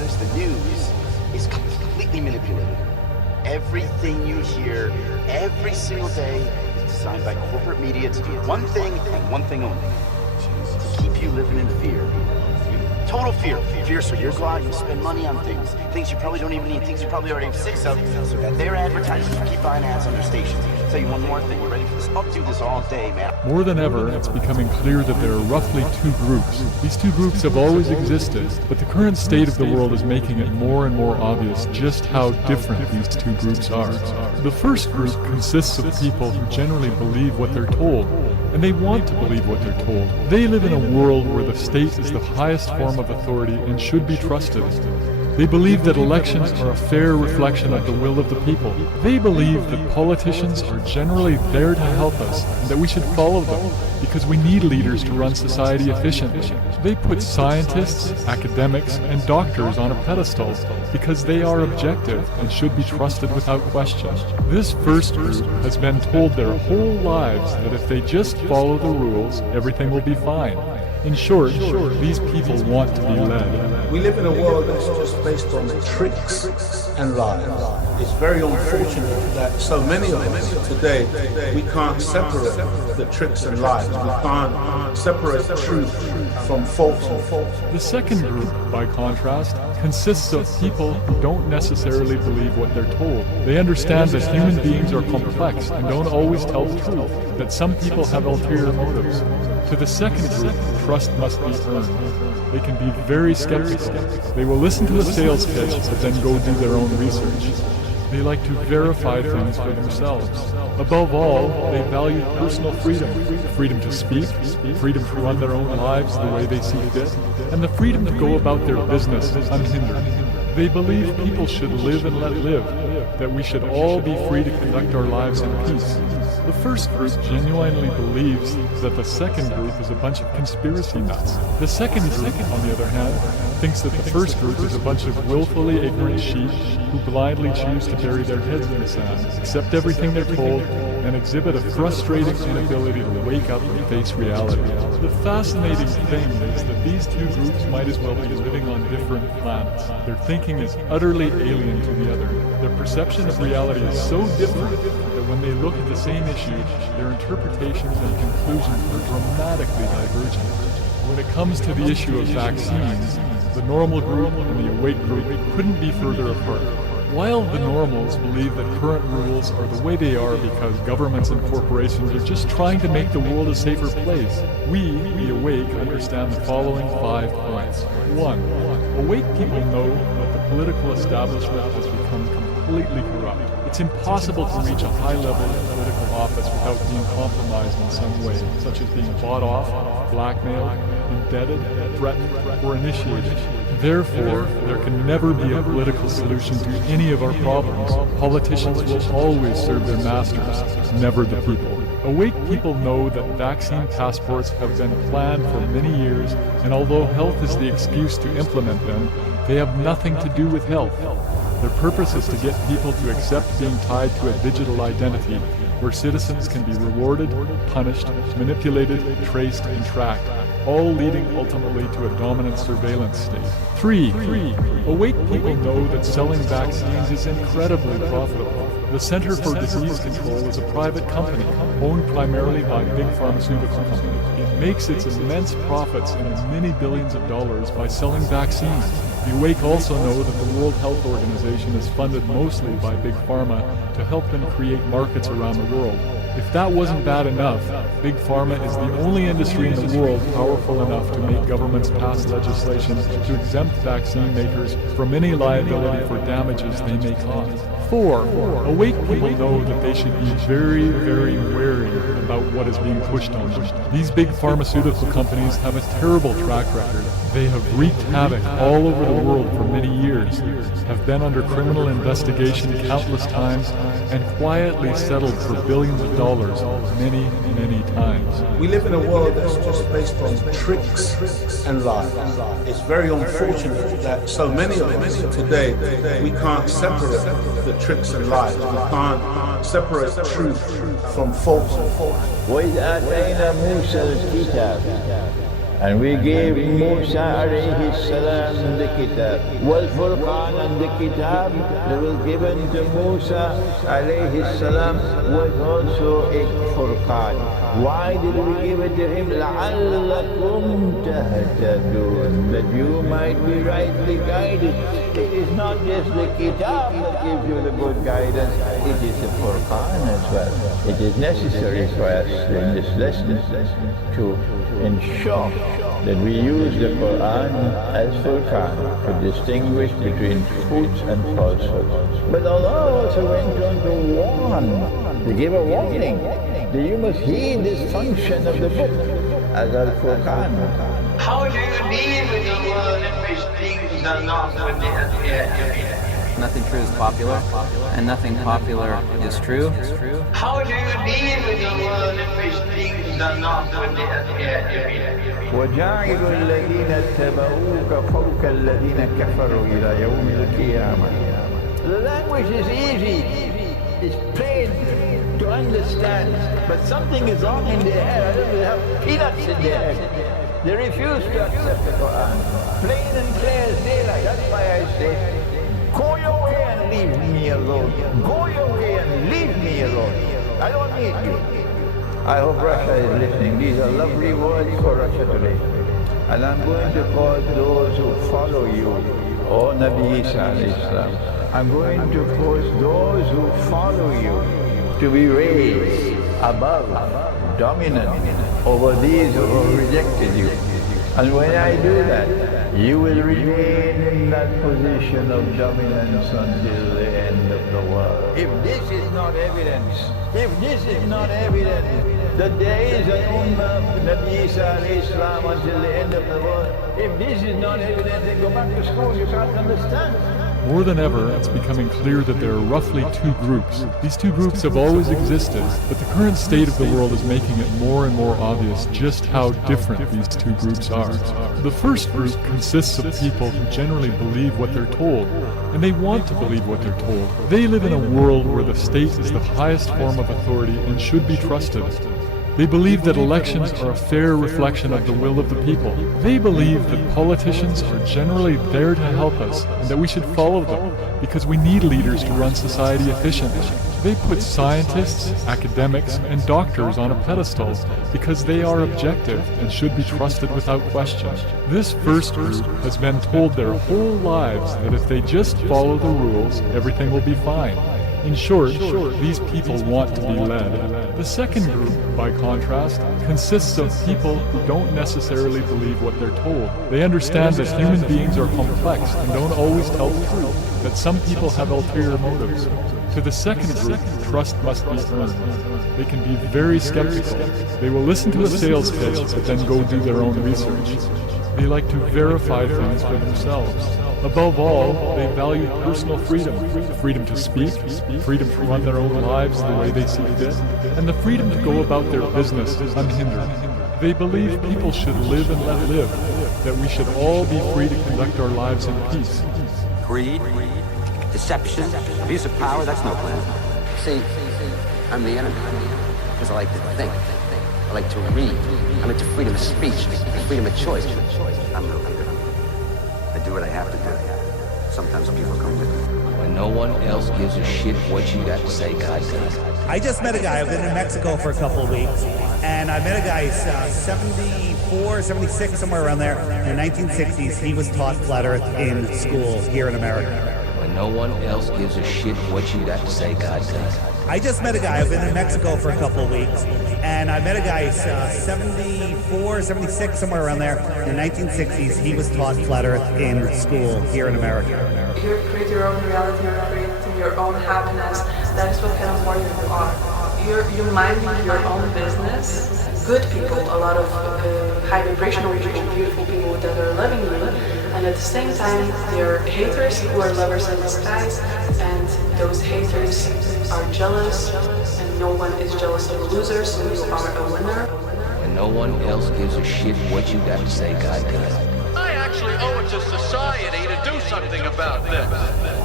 notice the news is completely manipulated. Everything you hear every single day is designed by corporate media to do one thing and one thing only. To keep you living in fear. Total fear. Fear so you go out and spend money on things you probably don't even need, things you probably already have 6 of, so that their advertisers will keep buying ads on their stations. I'll tell you one more thing, you ready for this? I'll do this all day, man. More than ever, it's becoming clear that there are roughly 2 groups. These 2 groups have always existed, but the current state of the world is making it more and more obvious just how different these 2 groups are. The first group consists of people who generally believe what they're told, and they want to believe what they're told. They live in a world where the state is the highest form of authority and should be trusted. They believe that elections are a fair reflection of the will of the people. They believe that politicians are generally there to help us and that we should follow them because we need leaders to run society efficiently. They put scientists, academics, and doctors on a pedestal because they are objective and should be trusted without question. This first group has been told their whole lives that if they just follow the rules, everything will be fine. In short, these people want to be led. We live in a world that's just based on tricks and lies. It's very unfortunate that so many of us today, we can't separate the tricks and lies. We can't separate truth from falsehood. The second group, by contrast, consists of people who don't necessarily believe what they're told. They understand that human beings are complex and don't always tell the truth, that some people have ulterior motives. To the second group, trust must be earned. They can be very skeptical. They will listen to a sales pitch, but then go do their own research. They like to verify things for themselves. Above all, they value personal freedom. Freedom to speak, freedom to run their own lives the way they see fit, and the freedom to go about their business unhindered. They believe people should live and let live, that we should all be free to conduct our lives in peace. The first group genuinely believes that the second group is a bunch of conspiracy nuts. The second group, on the other hand, thinks that the first group is a bunch of willfully ignorant sheep who blindly choose to bury their heads in the sand, accept everything they're told, and exhibit a frustrating inability to wake up and face reality. The fascinating thing is that these 2 groups might as well be living on different planets. Their thinking is utterly alien to the other. Their perception of reality is so different that when they look at the same issue, their interpretations and conclusions are dramatically divergent. When it comes to the issue of vaccines, the normal group and the awake group couldn't be further apart. While the normals believe that current rules are the way they are because governments and corporations are just trying to make the world a safer place, we, the awake, understand the following 5 points. 1. Awake people know that the political establishment has become completely corrupt. It's impossible to reach a high level of political office without being compromised in some way, such as being bought off, blackmailed, indebted, threatened, or initiated. Therefore, there can never be a political solution to any of our problems. Politicians will always serve their masters, never the people. Awake people know that vaccine passports have been planned for many years, and although health is the excuse to implement them, they have nothing to do with health. Their purpose is to get people to accept being tied to a digital identity, where citizens can be rewarded, punished, manipulated, traced, and tracked, all leading ultimately to a dominant surveillance state. 3. Awake people know that selling vaccines is incredibly profitable. The Center for Disease Control is a private company, owned primarily by big pharmaceutical companies. It makes its immense profits in the many billions of dollars by selling vaccines. The Awake also know that the World Health Organization is funded mostly by Big Pharma to help them create markets around the world. If that wasn't bad enough, Big Pharma is the only industry in the world powerful enough to make governments pass legislation to exempt vaccine makers from any liability for damages they may cause. 4. Awake people know that they should be very, very wary about what is being pushed on them. These big pharmaceutical companies have a terrible track record. They have wreaked havoc all over the world for many years, have been under criminal investigation countless times, and quietly settled for billions of dollars many, many times. We live in a world that's just based on tricks and lies. It's very unfortunate that so many of us today, we can't separate the tricks and lies. We can't separate truth from falsehood. And we gave Musa alayhi salam the kitab. Wal Furqan, and the kitab that was given to Musa alayhi salam was also a Furqan. Why did we give it to him? لَعَلَّكُمْ تَهْتَدُونَ, that you might be rightly guided. It is not just the kitab that gives you the good guidance, it is the Furqan as well. It is necessary for us in this lesson to ensure that we use the Quran as Furqan to distinguish between truth and falsehood. But Allah also went on to warn, to give a warning, that you must heed this function of the book as Al-Furqan. How do you deal with a world in which things are not what they appear? Nothing true is popular, and nothing popular is true. How do you deal with a world in which things are not what they appear? وَجَاعِلُ الَّذِينَ اتَّبَعُوكَ فَوْقَ الَّذِينَ كَفَرُوا إِلَى يَوْمِ الْقِيَامَةِ. The language is easy, it's plain to understand, but something is wrong in their head. They have peanuts in their head. They refuse to accept the Quran. Plain and clear as daylight. That's why I say, go your way and leave me alone. Go your way and leave me alone. I don't need you. I hope Russia is listening. These are lovely words for Russia today. And I'm going to cause those who follow you, O Nabi Isa alayhi salam, I'm going to cause those who follow you to be raised above, dominant over these who have rejected you. And when I do that, you will remain in that position of dominance until the end of the world. If this is not evidence, that there is an ummah of Nabi Isa alayhi salam until the end of the world, if this is not evidence, then go back to school, you can't understand. More than ever, it's becoming clear that there are roughly two groups. These two groups have always existed, but the current state of the world is making it more and more obvious just how different these two groups are. The first group consists of people who generally believe what they're told, and they want to believe what they're told. They live in a world where the state is the highest form of authority and should be trusted. They believe that elections are a fair reflection of the will of the people. They believe that politicians are generally there to help us and that we should follow them because we need leaders to run society efficiently. They put scientists, academics, and doctors on a pedestal because they are objective and should be trusted without question. This first group has been told their whole lives that if they just follow the rules, everything will be fine. In short, these people want to be led. The second group, by contrast, consists of people who don't necessarily believe what they're told. They understand that human beings are complex and don't always tell the truth, that some people have ulterior motives. To the second group, trust must be earned. They can be very skeptical. They will listen to a sales pitch, but then go do their own research. They like to verify things for themselves. Above all, they value personal freedom, the freedom to speak, freedom to run their own lives the way they see fit, and the freedom to go about their business unhindered. They believe people should live and let live, that we should all be free to conduct our lives in peace. Greed, deception, abuse of power, that's no plan. See, I'm the enemy, because I like to think, I like to read, I'm into freedom of speech, freedom of choice. I'm no leader. I do what I have to do. Sometimes people come with me. When no one else gives a shit what you got to say, God does. I just met a guy. I've been in Mexico for a couple of weeks, and I met a guy, 74, 76, somewhere around there. In the 1960s, he was taught flat Earth in school here in America. When no one else gives a shit what you got to say, God does. I just met a guy. I've been in Mexico for a couple of weeks, and I met a guy, 74, 76, somewhere around there. In the 1960s, he was taught flat Earth in school here in America. You create your own reality, you're creating your own happiness. That is what kind of warrior you are. You're minding your own business. Good people, a lot of high vibrational people, beautiful people that are loving you, and at the same time, there are haters who are lovers in disguise, and those haters are jealous, and no one is jealous of a loser, so you are a winner. When no one else gives a shit what you got to say, God does. I actually owe it to society to do something about this.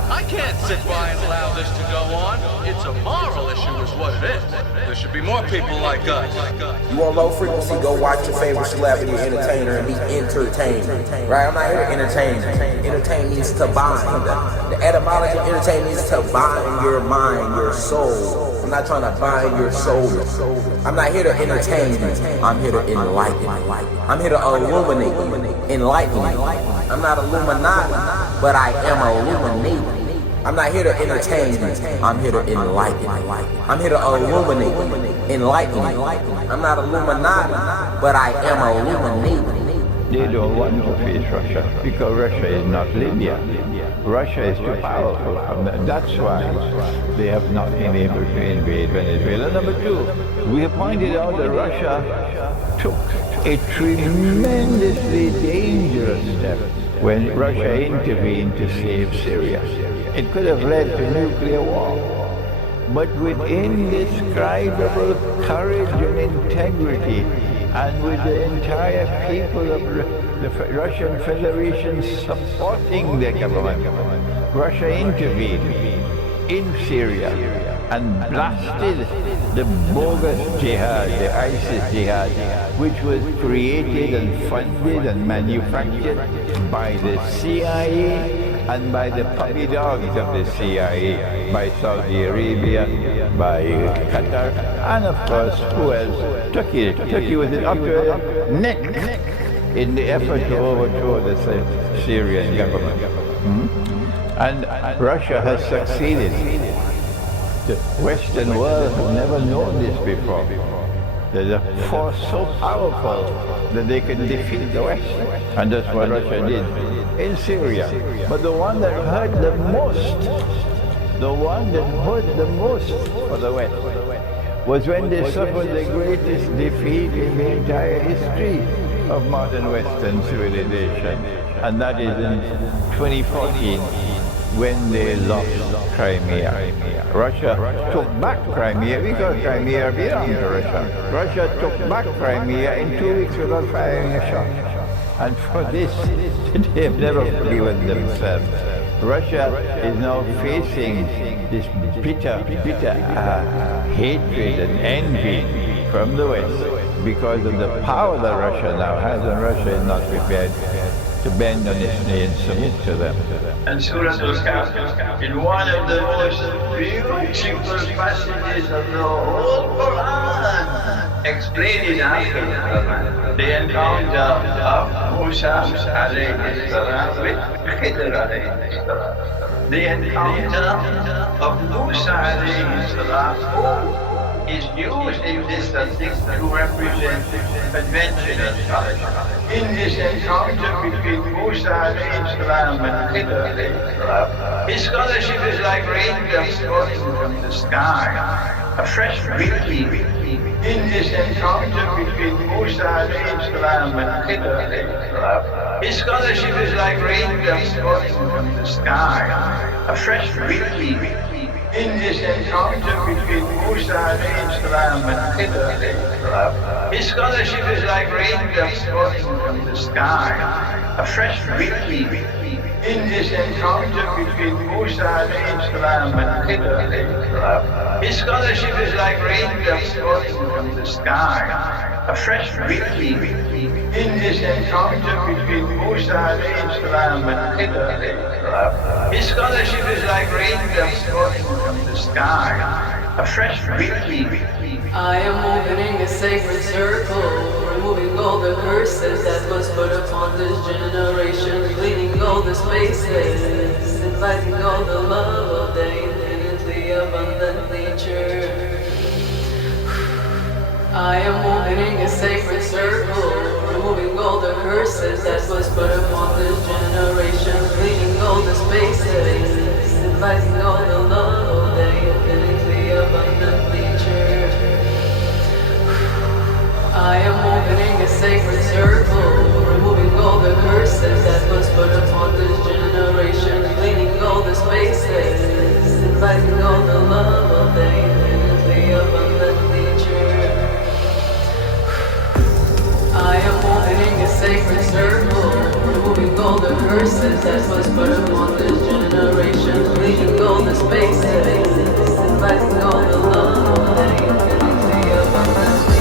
I can't sit by and allow this to go on. It's a moral issue is what it is. There should be more people like us. You want low frequency, go watch your favorite celebrity entertainer and be entertained. Right? I'm not here to entertain. Entertain means to bind. The etymology of entertain means to bind your mind, your soul. I'm not trying to bind your soul. I'm not here to entertain you. I'm here to enlighten. I'm here to illuminate, enlighten. I'm not Illuminati, but I am illuminated. I'm not here to entertain you. I'm here to enlighten. I'm here to illuminate, enlighten. I'm not Illuminati, but I am illuminated. They don't want to face Russia because Russia is not Libya. Russia is too powerful. That's why they have not been able to invade Venezuela. Number two, we have pointed out that Russia took a tremendously dangerous step when Russia intervened to save Syria. It could have led to nuclear war. But with indescribable courage and integrity, and with the entire people of the Russian Federation supporting the government, Russia intervened in Syria and blasted the bogus jihad, the ISIS jihad, which was created and funded and manufactured by the CIA and by the puppy dogs of the CIA, by Saudi Arabia, by Qatar, and of course, who else? Turkey. Turkey was up to the neck in the effort to overthrow the Syrian government. And Russia has succeeded. The Western world has never known this before. There's a force so powerful that they can defeat the West. And that's what Russia did in Syria. But the one that hurt the most, for the West was when they suffered the greatest defeat in the entire history of modern Western civilization. And that is in 2014 when they lost Crimea. Russia took back Crimea because Crimea belonged to Russia. Russia took back Crimea in 2 weeks without firing a shot. And for this, they have never forgiven themselves. Russia is now facing this bitter hatred and envy from the West because of the power that Russia now has, and Russia is not prepared to bend on its knee and submit to them. And Surah Al-Kahf, in one of the most beautiful passages of the whole Quran, explaining after the encounter of Musa alayhi salam with Khidr alayhi salam. The encounter of Musa alayhi salam, who is used in this to represent conventional culture. In this encounter between Musa alayhi salam and Khidr alayhi salam, his scholarship is like raindrops falling from the sky, a fresh breeze. In this encounter between Musa alayhi salam and Khidr alayhi salam, his scholarship is like raindrops falling from the sky, a fresh breeze. In this encounter between Musa alayhi salam and Khidr alayhi salam, his scholarship is like raindrops falling from the sky, a fresh breeze. In this encounter between Musa alayhi salam and Khidr alayhi salam, his scholarship is like raindrops falling from the sky, a fresh breeze. In this encounter between Musa alayhi salam and Khidr alayhi salam, his scholarship is like raindrops falling from the sky, a fresh breeze. I am opening a sacred circle, removing all the curses that was put upon this generation, cleaning all the spaces, inviting all the love of the infinitely abundant nature. I am opening a sacred circle, removing all the curses that was put upon this generation, cleaning all the spaces, inviting all the love of the infinitely abundant nature. I am opening a sacred circle, removing all the curses that was put upon this generation, cleaning all the spaces, inviting all the love of the infinitely abundant nature. I am opening a sacred circle, removing all all the curses that was put upon this generation, leaving all the spaces, inviting all the love that you can see abundance.